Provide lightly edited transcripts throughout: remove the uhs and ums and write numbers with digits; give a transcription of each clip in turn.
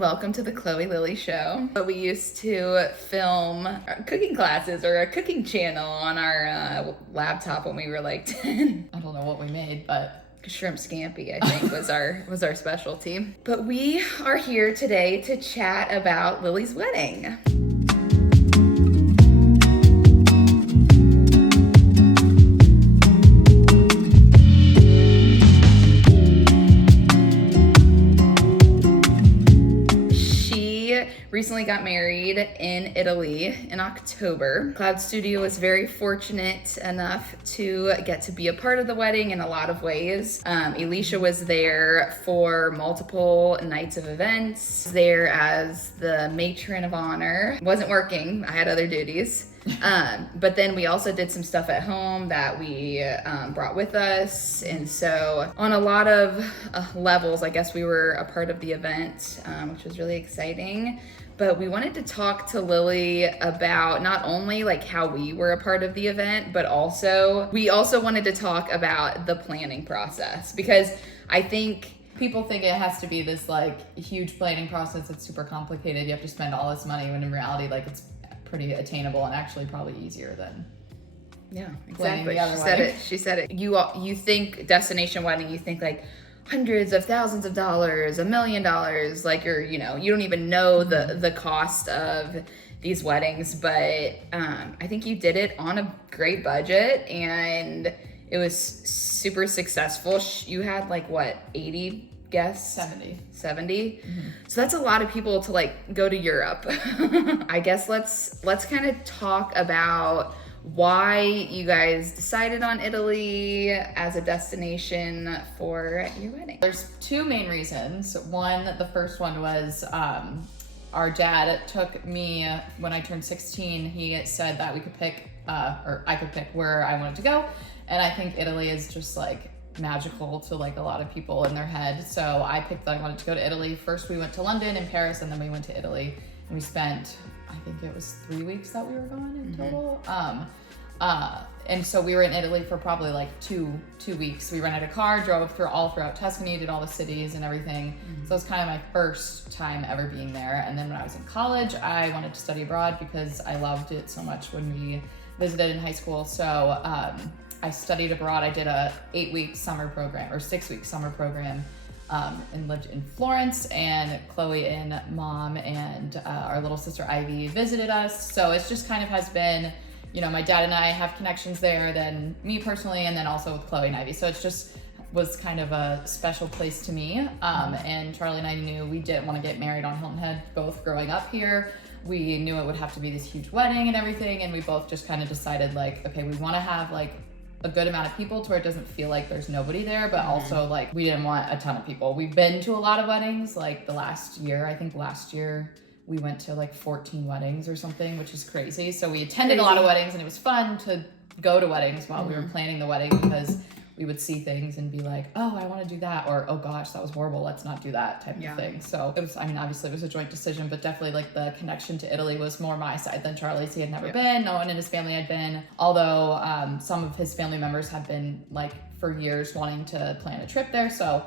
Welcome to the Chloe Lily Show. We used to film cooking classes or a cooking channel on our laptop when we were like 10. I don't know what we made, but Shrimp scampi, I think, was our specialty. But we are here today to chat about Lily's wedding. Recently got married in Italy in October. Cloud Studio was very fortunate enough to get to be a part of the wedding in a lot of ways. Alicia was there for multiple nights of events, there as the matron of honor. Wasn't working, I had other duties. But then we also did some stuff at home that we brought with us. And so on a lot of levels, I guess we were a part of the event, which was really exciting. But we wanted to talk to Lily about not only like how we were a part of the event, but we also wanted to talk about the planning process, because I think people think it has to be this like huge planning process. It's super complicated. You have to spend all this money when in reality, like it's pretty attainable and actually probably easier than exactly. She said it. You think destination wedding, you think like hundreds of thousands of dollars, $1 million, like you don't even know the cost of these weddings, but I think you did it on a great budget and it was super successful. You had like what, 80 guests? 70. So that's a lot of people to like go to Europe. I guess let's kind of talk about why you guys decided on Italy as a destination for your wedding. There's two main reasons. The first one was our dad took me when I turned 16. He said that we could pick, or I could pick where I wanted to go. And I think Italy is just like magical to like a lot of people in their head. So I picked that I wanted to go to Italy. First we went to London and Paris, and then we went to Italy. And we spent, I think it was 3 weeks that we were gone in total. And so we were in Italy for probably like two weeks. We rented a car, drove throughout Tuscany, did all the cities and everything. So it was kind of my first time ever being there. And then when I was in college, I wanted to study abroad because I loved it so much when we visited in high school. So I studied abroad. I did a 8-week summer program or 6-week summer program. And lived in Florence, and Chloe and mom and our little sister Ivy visited us. So it's just kind of has been, my dad and I have connections there, then me personally, and then also with Chloe and Ivy. So it's just was kind of a special place to me. And Charlie and I knew we didn't want to get married on Hilton Head, both growing up here. We knew it would have to be this huge wedding and everything, and we both just kind of decided like, okay, we want to have like a good amount of people to where it doesn't feel like there's nobody there, but also like we didn't want a ton of people. We've been to a lot of weddings, like the last year. I think last year we went to like 14 weddings or something, which is crazy. So we attended a lot of weddings, and it was fun to go to weddings while we were planning the wedding, because we would see things and be like, oh, I want to do that, or oh gosh, that was horrible, let's not do that type of thing. So it was, obviously it was a joint decision, but definitely like the connection to Italy was more my side than Charlie's. He had never been, no one in his family had been, although some of his family members had been like for years wanting to plan a trip there. So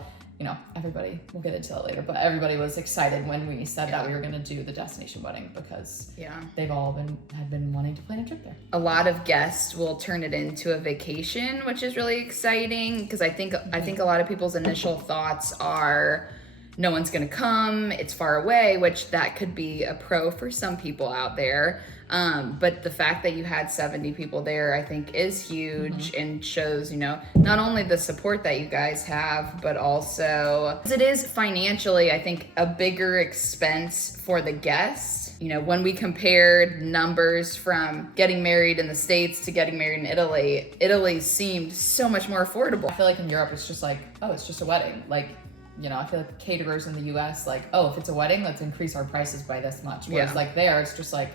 everybody, we'll get into that later, but everybody was excited when we said that we were going to do the destination wedding, because they've all had been wanting to plan a trip there. A lot of guests will turn it into a vacation, which is really exciting, because I think a lot of people's initial thoughts are no one's going to come, it's far away, which that could be a pro for some people out there. But the fact that you had 70 people there, I think is huge and shows, not only the support that you guys have, but also it is financially, I think, a bigger expense for the guests. When we compared numbers from getting married in the States to getting married in Italy seemed so much more affordable. I feel like in Europe, it's just like, oh, it's just a wedding. Like, I feel like caterers in the US, like, oh, if it's a wedding, let's increase our prices by this much. Whereas like there, it's just like,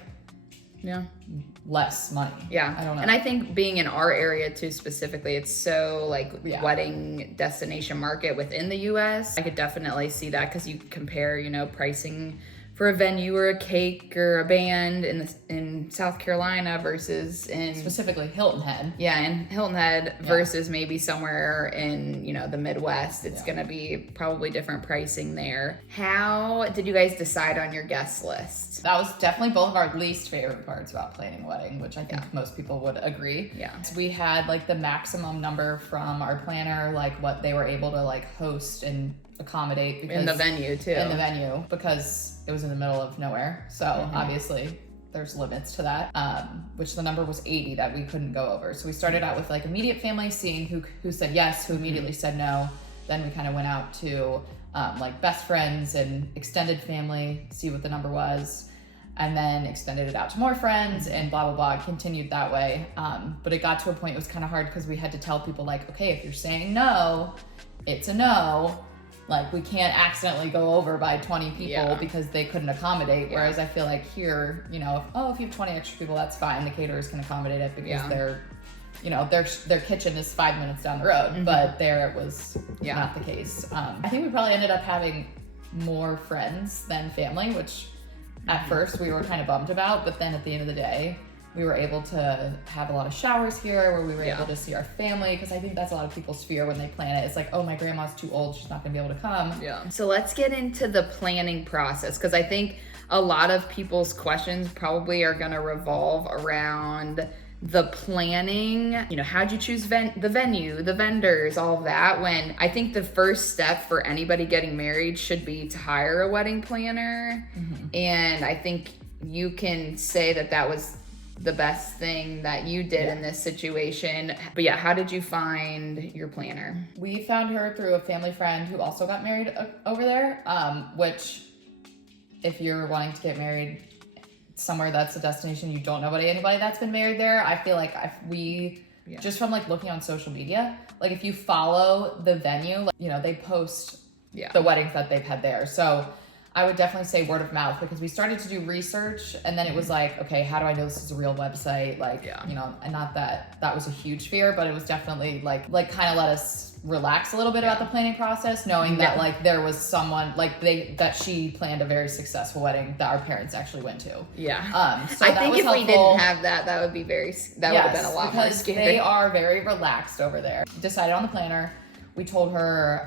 less money. I don't know. And I think being in our area too, specifically, it's so like wedding destination market within the US. I could definitely see that, because you compare, pricing for a venue or a cake or a band in South Carolina versus in specifically Hilton Head. Yeah, in Hilton Head versus maybe somewhere in, you know, the Midwest. It's going to be probably different pricing there. How did you guys decide on your guest list? That was definitely both of our least favorite parts about planning a wedding, which I think most people would agree. Yeah. So we had like the maximum number from our planner, like what they were able to like host and accommodate because in the venue too. In the venue because it was in the middle of nowhere. So obviously there's limits to that, which the number was 80 that we couldn't go over. So we started out with like immediate family, seeing who said yes, who immediately said no. Then we kind of went out to like best friends and extended family, see what the number was, and then extended it out to more friends and blah, blah, blah, continued that way. But it got to a point, it was kind of hard because we had to tell people like, okay, if you're saying no, it's a no. Like we can't accidentally go over by 20 people because they couldn't accommodate. Whereas I feel like here, you know, if you have 20 extra people, that's fine. The caterers can accommodate it because they're, you know, their kitchen is 5 minutes down the road. But there it was not the case. I think we probably ended up having more friends than family, which at first we were kind of bummed about. But then at the end of the day, we were able to have a lot of showers here where we were able to see our family, because I think that's a lot of people's fear when they plan it. It's like, oh, my grandma's too old, she's not gonna be able to come. Yeah. So let's get into the planning process, because I think a lot of people's questions probably are gonna revolve around the planning. You know, how'd you choose the venue, the vendors, all of that, when I think the first step for anybody getting married should be to hire a wedding planner. And I think you can say that was the best thing that you did in this situation. But yeah, how did you find your planner? We found her through a family friend who also got married over there, which if you're wanting to get married somewhere that's a destination you don't know anybody that's been married there, I feel like just from like looking on social media, like if you follow the venue, like, you know, they post the weddings that they've had there. So I would definitely say word of mouth, because we started to do research and then it was like, okay, how do I know this is a real website? Like, you know, and not that was a huge fear, but it was definitely like kind of let us relax a little bit about the planning process, knowing that like there was someone like that she planned a very successful wedding that our parents actually went to. So I think if we didn't have that would be would have been a lot more scary. They are very relaxed over there. Decided on the planner. We told her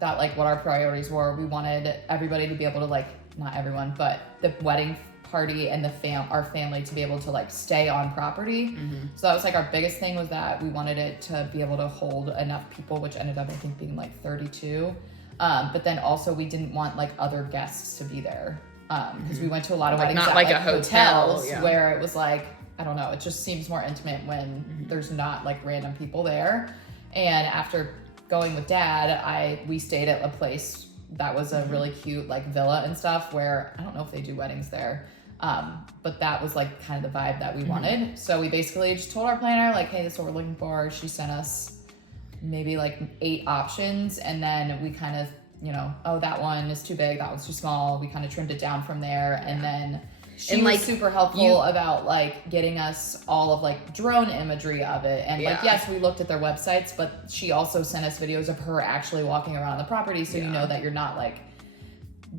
that like what our priorities were. We wanted everybody to be able to, like, not everyone, but the wedding party and our family to be able to like stay on property. So that was like our biggest thing, was that we wanted it to be able to hold enough people, which ended up I think being like 32. But then also we didn't want like other guests to be there, because we went to a lot of weddings not at like a hotel where it was like, I don't know, it just seems more intimate when there's not like random people there. And after going with Dad, we stayed at a place that was a really cute like villa and stuff, where I don't know if they do weddings there, but that was like kind of the vibe that we wanted. So we basically just told our planner like, hey, this is what we're looking for. She sent us maybe like 8 options, and then we kind of, you know, oh, that one is too big, that one's too small. We kind of trimmed it down from there, and then she was super helpful about like getting us all of like drone imagery of it. And like, yes, we looked at their websites, but she also sent us videos of her actually walking around the property. So you know that you're not like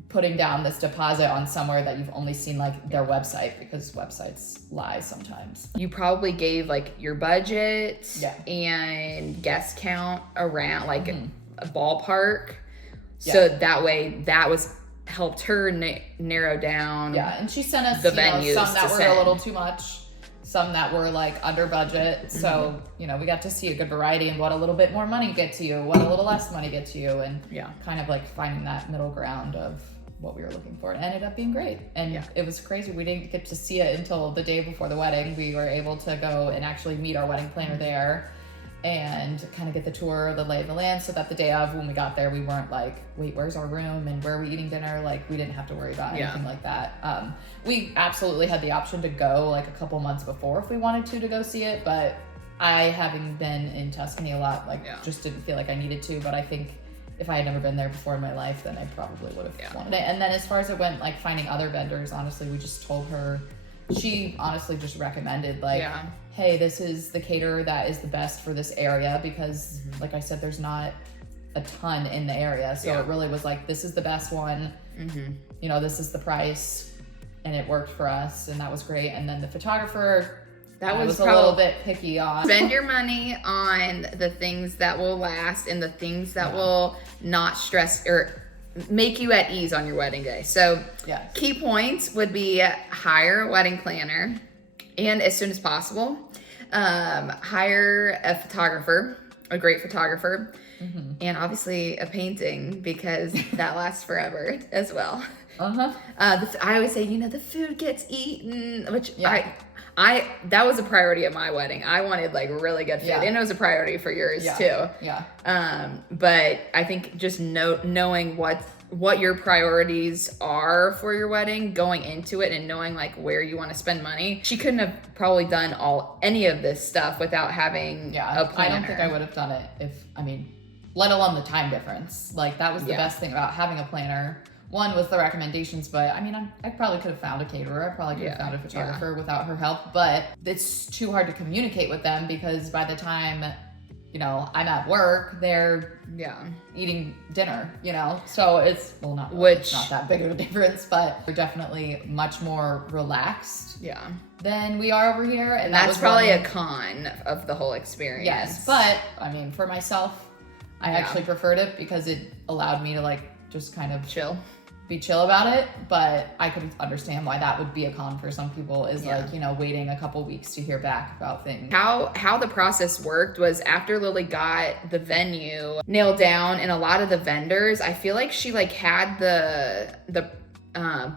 putting down this deposit on somewhere that you've only seen like their website, because websites lie sometimes. You probably gave like your budget and guest count around like a ballpark. So that way that was helped her narrow down. And she sent us the venues, some that were a little too much, some that were like under budget. So, you know, we got to see a good variety and what a little bit more money gets you, what a little less money gets you, and kind of like finding that middle ground of what we were looking for. It ended up being great. And it was crazy. We didn't get to see it until the day before the wedding. We were able to go and actually meet our wedding planner there and kind of get the tour of the lay of the land, so that the day of, when we got there, we weren't like, wait, where's our room and where are we eating dinner? Like, we didn't have to worry about anything like that. We absolutely had the option to go like a couple months before if we wanted to go see it, but I, having been in Tuscany a lot, like just didn't feel like I needed to. But I think if I had never been there before in my life, then I probably would have wanted it. And then as far as it went, like finding other vendors, honestly, we just told her, she honestly just recommended like, hey, this is the caterer that is the best for this area, because like I said, there's not a ton in the area. So it really was like, this is the best one. this is the price, and it worked for us, and that was great. And then the photographer, that I was a little bit picky on. Spend your money on the things that will last and the things that will not stress or make you at ease on your wedding day. So Yes. key points would be hire a wedding planner, and as soon as possible, hire a photographer, a great photographer, and obviously a painting, because that lasts forever as well. I always say, the food gets eaten, which I that was a priority at my wedding. I wanted like really good food, and it was a priority for yours too. Yeah. But I think just knowing what your priorities are for your wedding, going into it and knowing like where you want to spend money. She couldn't have probably done any of this stuff without having a planner. I don't think I would have done it let alone the time difference. Like that was the best thing about having a planner. One was the recommendations, but I probably could have found a caterer. I probably could have found a photographer without her help, but it's too hard to communicate with them, because by the time, I'm at work, they're eating dinner, so it's, well, not really, it's not that big of a difference, but we're definitely much more relaxed than we are over here. And that's probably a con of the whole experience. Yes, but for myself, I actually preferred it because it allowed me to like just kind of be chill about it. But I could understand why that would be a con for some people, is waiting a couple weeks to hear back about things. How the process worked was, after Lily got the venue nailed down and a lot of the vendors, I feel like she like had the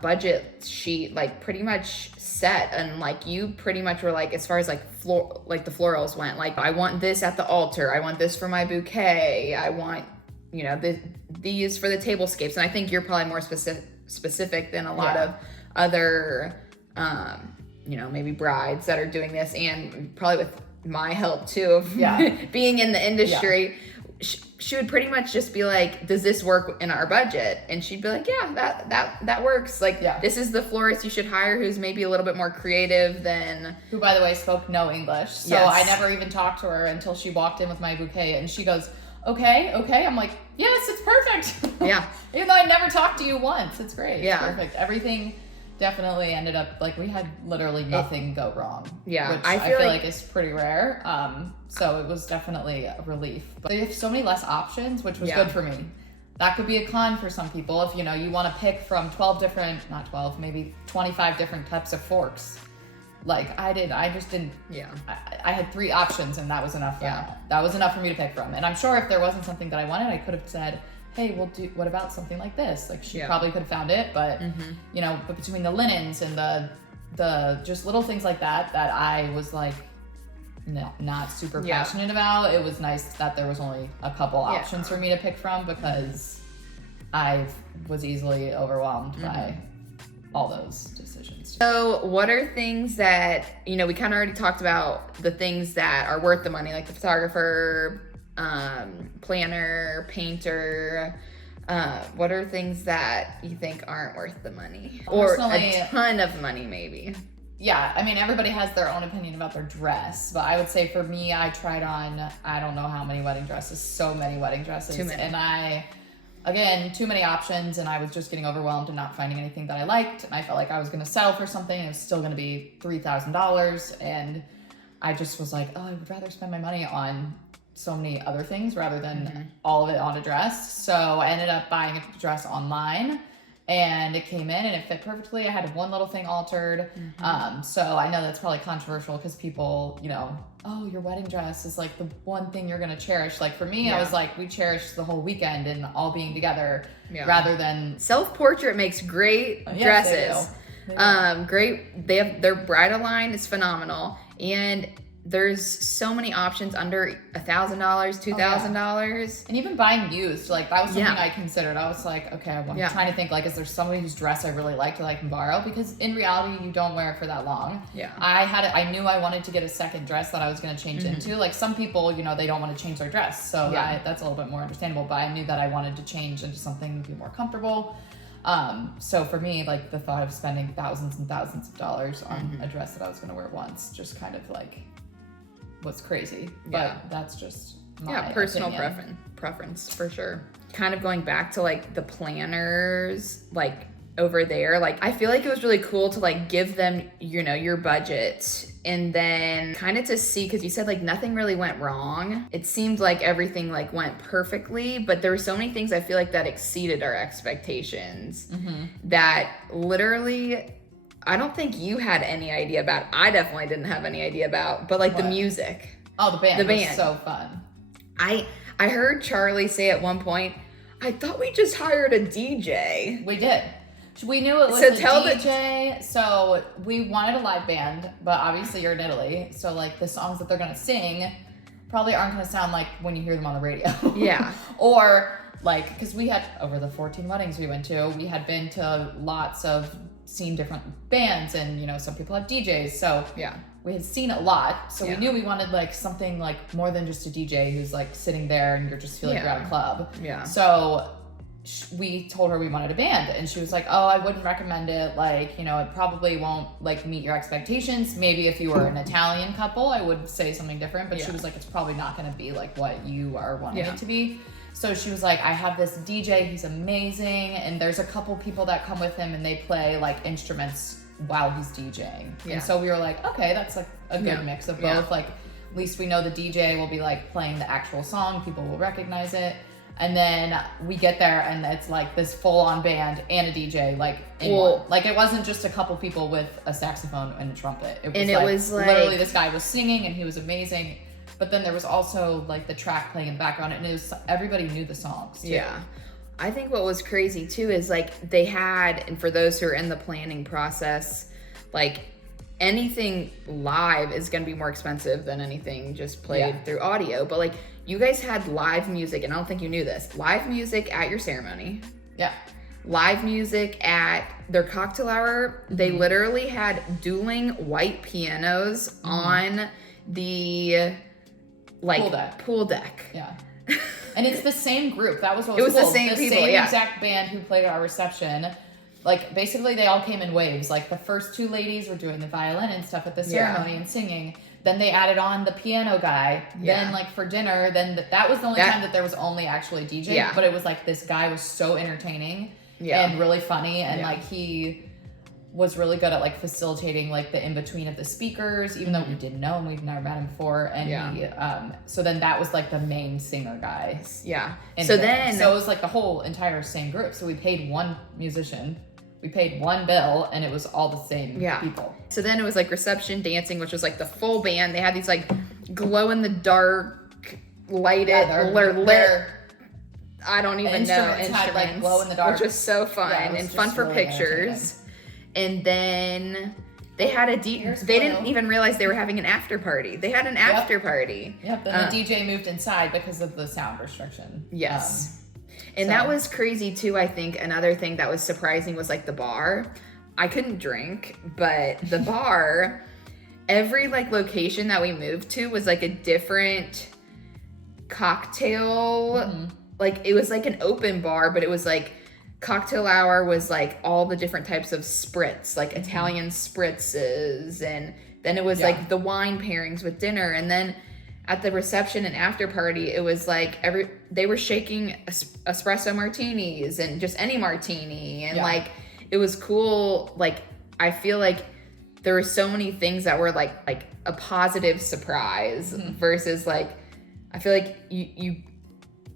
budget sheet like pretty much set, and like you pretty much were like, as far as like the florals went, like I want this at the altar, I want this for my bouquet, I want these for the tablescapes. And I think you're probably more specific than a lot of other maybe brides that are doing this, and probably with my help too of being in the industry. She would pretty much just be like, does this work in our budget? And she'd be like, yeah, that works. Like, this is the florist you should hire, who's maybe a little bit more creative than... Who, by the way, spoke no English. So I never even talked to her until she walked in with my bouquet, and she goes, okay. I'm like, yes, it's perfect. Yeah. Even though I never talked to you once. It's great. Yeah. It's perfect. Everything definitely ended up, like, we had literally nothing go wrong. Yeah. Which I feel like is pretty rare. So it was definitely a relief. But they have so many less options, which was good for me. That could be a con for some people if, you want to pick from 25 different types of forks. Like I just didn't. Yeah. I had 3 options, and that was enough. That was enough for me to pick from. And I'm sure if there wasn't something that I wanted, I could have said, "Hey, what about something like this?" Like she probably could have found it, but but between the linens and the just little things like that I was like, not super passionate about. It was nice that there was only a couple options for me to pick from, because I was easily overwhelmed by all those decisions. So what are things that, we kind of already talked about the things that are worth the money, like the photographer, planner, painter. What are things that you think aren't worth the money? Personally, or a ton of money maybe? Yeah, I mean, everybody has their own opinion about their dress, but I would say for me, I tried on, I don't know how many wedding dresses, so many wedding dresses. Too many. And again, too many options, and I was just getting overwhelmed and not finding anything that I liked, and I felt like I was going to settle for something, and it was still going to be $3,000, and I just was like, I would rather spend my money on so many other things rather than all of it on a dress. So I ended up buying a dress online, and it came in and it fit perfectly. I had one little thing altered. So I know that's probably controversial because people, your wedding dress is like the one thing you're going to cherish. Like for me, I was like, we cherish the whole weekend and all being together rather than... Self-portrait makes great dresses. They do. Great. Their bridal line is phenomenal. And there's so many options under $1,000, $2,000. And even buying used, like that was something I considered. I was like, okay, I'm trying to think, like, is there somebody whose dress I really liked that I can borrow? Because in reality, you don't wear it for that long. Yeah. I knew I wanted to get a second dress that I was going to change into. Like some people, they don't want to change their dress. So that's a little bit more understandable. But I knew that I wanted to change into something to be more comfortable. So for me, like the thought of spending thousands and thousands of dollars on a dress that I was going to wear once just kind of like was crazy. But that's just my personal opinion. preference for sure. Kind of going back to like the planners, like over there. Like, I feel like it was really cool to like give them, you know, your budget and then kind of to see, because you said like nothing really went wrong. It seemed like everything like went perfectly, but there were so many things I feel like that exceeded our expectations that literally I don't think you had any idea about. I definitely didn't have any idea about, but like the music. Oh, the band was so fun. I heard Charlie say at one point, I thought we just hired a DJ. We did. We knew it was a DJ, so we wanted a live band, but obviously you're in Italy, so like the songs that they're gonna sing probably aren't gonna sound like when you hear them on the radio. Yeah. Or like, because we had, over the 14 weddings we went to, we had been to lots of, seen different bands, and you know, some people have DJs, so yeah, we had seen a lot, so we knew we wanted like something like more than just a DJ who's like sitting there and you're just feeling you're at a club. Yeah. So we told her we wanted a band, and she was like, oh, I wouldn't recommend it. Like, you know, it probably won't like meet your expectations. Maybe if you were an Italian couple, I would say something different, but she was like, it's probably not going to be like what you are wanting it to be. So she was like, I have this DJ, he's amazing, and there's a couple people that come with him and they play like instruments while he's DJing. And so we were like, okay, that's like a good mix of both. Like, at least we know the DJ will be like playing the actual song, people will recognize it. And then we get there and it's like this full-on band and a DJ, like in one. Like, it wasn't just a couple people with a saxophone and a trumpet. It was like literally this guy was singing and he was amazing. But then there was also like the track playing in the background, and it was, everybody knew the songs too. Yeah. I think what was crazy too is like they had, and for those who are in the planning process, like anything live is going to be more expensive than anything just played through audio. But like, you guys had live music, and I don't think you knew this, live music at your ceremony. Yeah. Live music at their cocktail hour. They literally had dueling white pianos on the like pool deck. Yeah. And it's the same group. That was what was cool. The same people, same exact band who played at our reception. Like, basically they all came in waves. Like, the first two ladies were doing the violin and stuff at the ceremony and singing. Then they added on the piano guy. Then, like, for dinner, then that was the only time that there was only actually a DJ. Yeah. But it was like, this guy was so entertaining and really funny. And like, he was really good at like facilitating like the in-between of the speakers, even though we didn't know him, we'd never met him before. And he, so then that was like the main singer guy. Yeah. So it was like the whole entire same group. So we paid one musician, we paid one bill, and it was all the same people. So then it was like reception dancing, which was like the full band. They had these like glow in the dark lighted lit. I don't even know instruments had like glow in the dark, which was so fun and fun for really pictures. And then they had a they didn't even realize they were having an after party. They had an after party. Yep. Then the DJ moved inside because of the sound restriction. Yes. And that was crazy too. I think another thing that was surprising was like the bar. I couldn't drink, but the bar, every like location that we moved to was like a different cocktail. Like, it was like an open bar, but it was like cocktail hour was like all the different types of spritz, like Italian spritzes, and then it was like the wine pairings with dinner. And then at the reception and after party, it was like they were shaking espresso martinis and just any martini, and like it was cool. Like, I feel like there were so many things that were like a positive surprise versus like, I feel like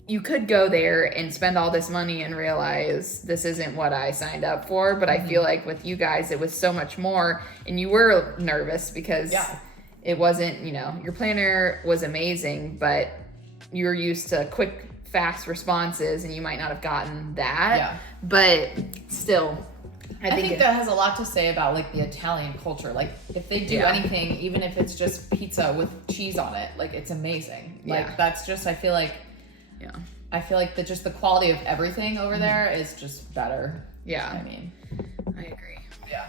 you could go there and spend all this money and realize this isn't what I signed up for. But I feel like with you guys, it was so much more. And you were nervous because it wasn't, you know, your planner was amazing, but you were used to quick, fast responses, and you might not have gotten that. Yeah. But still, I think that has a lot to say about like the Italian culture. Like, if they do anything, even if it's just pizza with cheese on it, like, it's amazing. Like, that's just, I feel like just the quality of everything over there is just better. Yeah. I mean, I agree. Yeah.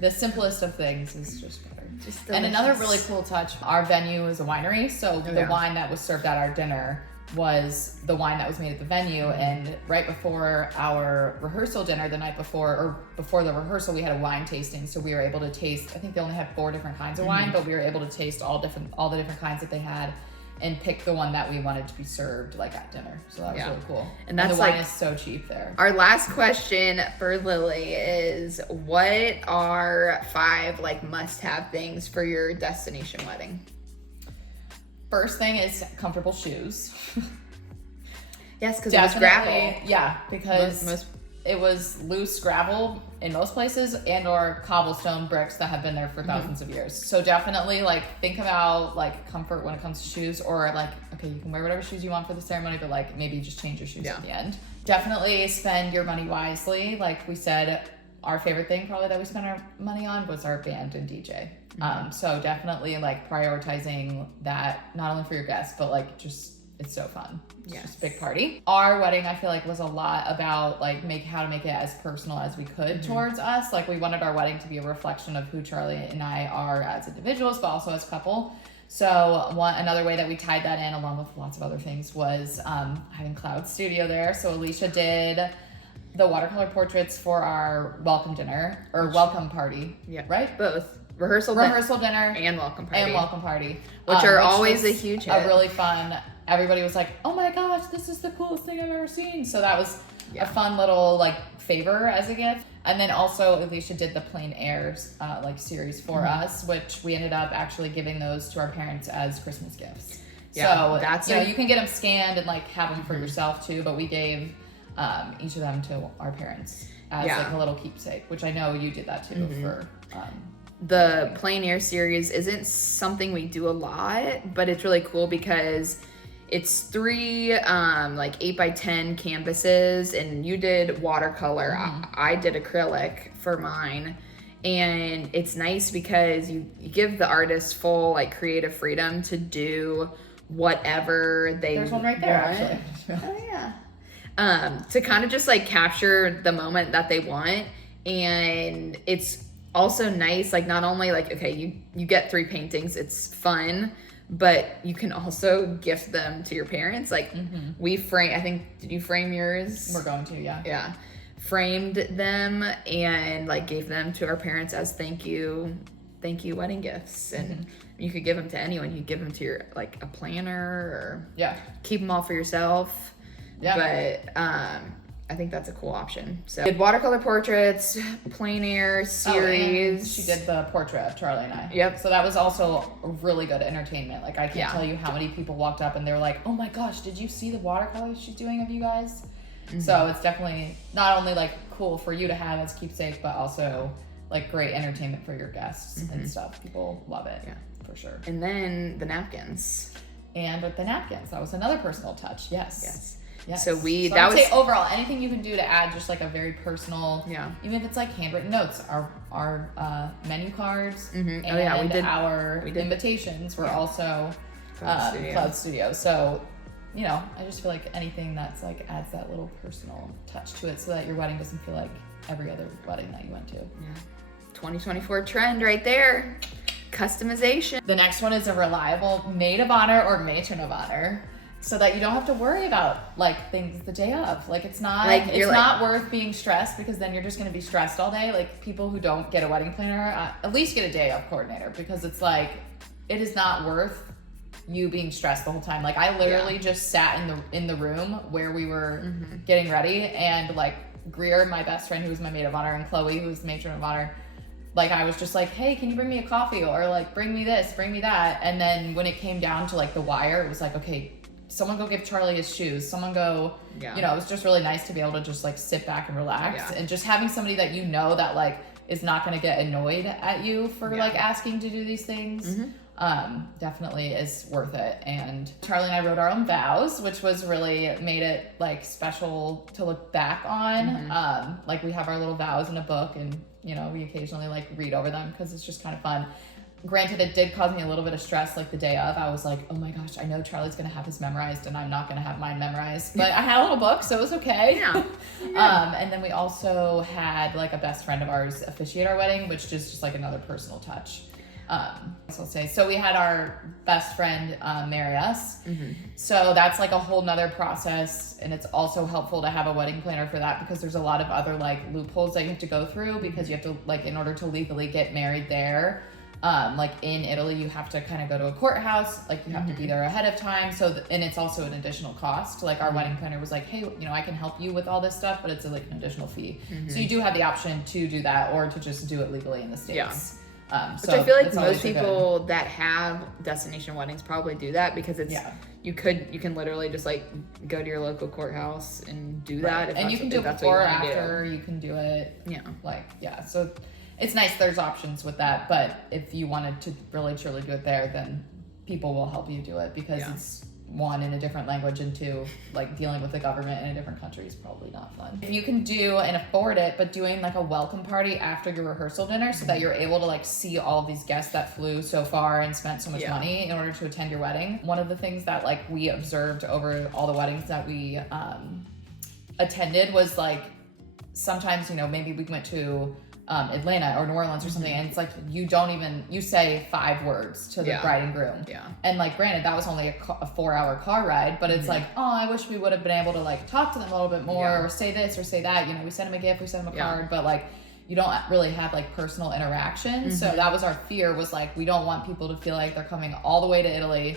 The simplest of things is just better. And another really cool touch, our venue is a winery, so the wine that was served at our dinner was the wine that was made at the venue. And right before our rehearsal dinner, the night before, or before the rehearsal, we had a wine tasting. So we were able to taste, I think they only had 4 different kinds of wine, but we were able to taste all the different kinds that they had. and pick the one that we wanted to be served like at dinner. So that was really cool. And that's the wine like is so cheap there. Our last question for Lily is, what are 5 like must-have things for your destination wedding? First thing is comfortable shoes. Yes, because it was gravel. Yeah, because Most it was loose gravel in most places and or cobblestone bricks that have been there for thousands of years. So definitely like think about like comfort when it comes to shoes, or like, okay, you can wear whatever shoes you want for the ceremony, but like maybe just change your shoes at the end. Definitely spend your money wisely. Like we said, our favorite thing probably that we spent our money on was our band and DJ. So definitely like prioritizing that, not only for your guests, but like just, it's so fun. It's just a big party. Our wedding, I feel like, was a lot about like how to make it as personal as we could towards us. Like we wanted our wedding to be a reflection of who Charlie and I are as individuals, but also as a couple. So another way that we tied that in, along with lots of other things, was having Cloud Studio there. So Alicia did the watercolor portraits for our welcome dinner or welcome party. Yeah. Right? Both. Rehearsal dinner and welcome party. Which are always a huge hit. Really fun. Everybody was like, oh my gosh, this is the coolest thing I've ever seen. So that was a fun little like favor as a gift. And then also Alicia did the Plein Airs like series for us, which we ended up actually giving those to our parents as Christmas gifts. So that's you can get them scanned and like have them for yourself too, but we gave each of them to our parents as like a little keepsake, which I know you did that too for the Plein Air series isn't something we do a lot, but it's really cool because it's 3 like 8x10 canvases, and you did watercolor. I did acrylic for mine, and it's nice because you give the artist full like creative freedom to do whatever they There's one right there want. Oh yeah. To kind of just like capture the moment that they want, and it's also nice, like not only like, okay, you get 3 paintings, it's fun, but you can also gift them to your parents. Like we I think, did you frame yours? We're going to, Yeah. Framed them and like gave them to our parents as thank you wedding gifts. And you could give them to anyone. You could give them to your, like a planner, or keep them all for yourself. But I think that's a cool option. So we did watercolor portraits, Plein Air series. She did the portrait of Charlie and I. Yep. So that was also a really good entertainment. Like I can't tell you how many people walked up and they were like, oh my gosh, did you see the watercolors she's doing of you guys? So it's definitely not only like cool for you to have as keepsake, but also like great entertainment for your guests and stuff. People love it. Yeah, for sure. And then the napkins. And with the napkins, that was another personal touch. Yes. So I would say overall, anything you can do to add just like a very personal, even if it's like handwritten notes, our menu cards, and our invitations were also Cloud Studio. So, I just feel like anything that's like adds that little personal touch to it, so that your wedding doesn't feel like every other wedding that you went to. 2024 trend right there. Customization. The next one is a reliable maid of honor or matron of honor, so that you don't have to worry about like things the day of. Like it's not not worth being stressed, because then you're just going to be stressed all day. Like people who don't get a wedding planner, at least get a day of coordinator, because it's like it is not worth you being stressed the whole time. Like I literally just sat in the room where we were getting ready, and like Greer, my best friend who was my maid of honor, and Chloe, who was the matron of honor, like I was just like, hey, can you bring me a coffee, or like bring me this, bring me that. And then when it came down to like the wire, it was like, okay, someone go give Charlie his shoes, someone go, it was just really nice to be able to just like sit back and relax, and just having somebody that that like is not going to get annoyed at you for like asking to do these things. Definitely is worth it. And Charlie and I wrote our own vows, which was really made it like special to look back on. Like we have our little vows in a book, and we occasionally like read over them because it's just kind of fun. Granted, it did cause me a little bit of stress like the day of. I was like, oh my gosh, I know Charlie's gonna have his memorized and I'm not gonna have mine memorized, but I had a little book, so it was okay. And then we also had like a best friend of ours officiate our wedding, which is just like another personal touch. So we had our best friend marry us. So that's like a whole nother process, and it's also helpful to have a wedding planner for that, because there's a lot of other like loopholes that you have to go through, because you have to, like, in order to legally get married there, Like in Italy, you have to kind of go to a courthouse, like you have to be there ahead of time. So, and it's also an additional cost. Like our wedding planner was like, hey, you know, I can help you with all this stuff, but it's like an additional fee. So you do have the option to do that or to just do it legally in the States. Yeah. So Which I feel like it's most always a people that have destination weddings probably do that because it's you can literally just like go to your local courthouse and do that. If and that's, you can do it if that's before or what you wanna after. You can do it. Yeah. Like, so it's nice there's options with that, but if you wanted to really truly do it there, then people will help you do it because it's one, in a different language, and two, like dealing with the government in a different country is probably not fun. If you can do and afford it, but doing like a welcome party after your rehearsal dinner so that you're able to like see all of these guests that flew so far and spent so much money in order to attend your wedding. One of the things that like we observed over all the weddings that we attended was like sometimes, you know, maybe we went to Atlanta or New Orleans or something, and it's like you say 5 words to the bride and groom. Yeah. And like, granted, that was only a 4-hour car ride, but it's like, oh, I wish we would have been able to like talk to them a little bit more or say this or say that. You know, we sent them a gift, we sent them a card, but like you don't really have like personal interaction. So that was our fear, was like, we don't want people to feel like they're coming all the way to Italy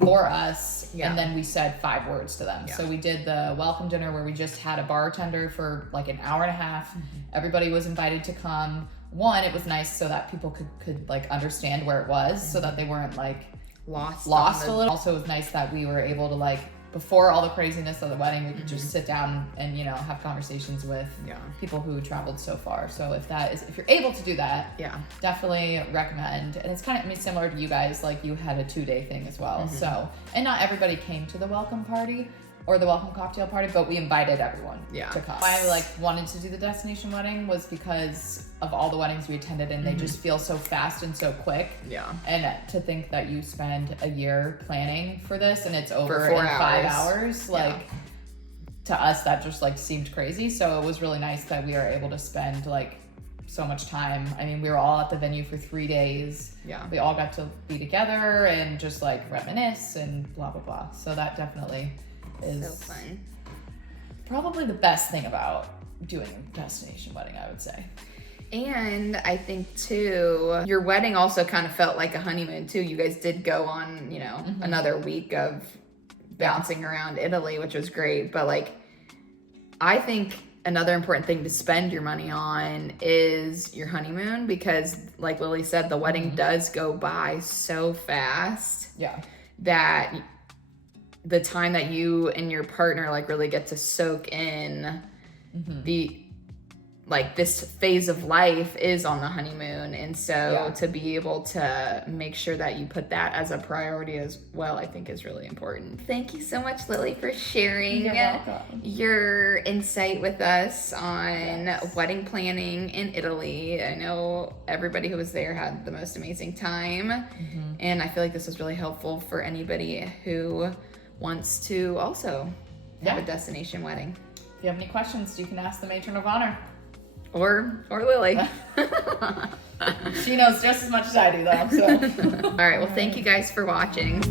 for us, and then we said 5 words to them. So we did the welcome dinner where we just had a bartender for like an hour and a half. Everybody was invited to come. One, it was nice so that people could like understand where it was, so that they weren't like lost a little. Also, it was nice that we were able to like, before all the craziness of the wedding, we could just sit down and, you know, have conversations with people who traveled so far. So if you're able to do that, definitely recommend. And it's kind of, I mean, similar to you guys, like you had a 2-day thing as well. So, and not everybody came to the welcome party or the welcome cocktail party, but we invited everyone to come. Why I like wanted to do the destination wedding was because of all the weddings we attended, and they just feel so fast and so quick. Yeah. And to think that you spend a year planning for this and it's over in 5 hours, like to us that just like seemed crazy. So it was really nice that we were able to spend like so much time. I mean, we were all at the venue for 3 days. Yeah. We all got to be together and just like reminisce and blah, blah, blah. So that definitely is so fun. Probably the best thing about doing a destination wedding, I would say. And I think too, your wedding also kind of felt like a honeymoon too. You guys did go on, you know, another week of bouncing around Italy, which was great. But like, I think another important thing to spend your money on is your honeymoon, because like Lily said, the wedding does go by so fast. Yeah. That the time that you and your partner like really get to soak in the like this phase of life is on the honeymoon. And so to be able to make sure that you put that as a priority as well, I think is really important. Thank you so much, Lily, for sharing your insight with us on wedding planning in Italy. I know everybody who was there had the most amazing time. And I feel like this was really helpful for anybody who wants to also have a destination wedding. If you have any questions, you can ask the matron of honor. Or Lily. She knows just as much as I do, though. So. All right. Well, thank you guys for watching.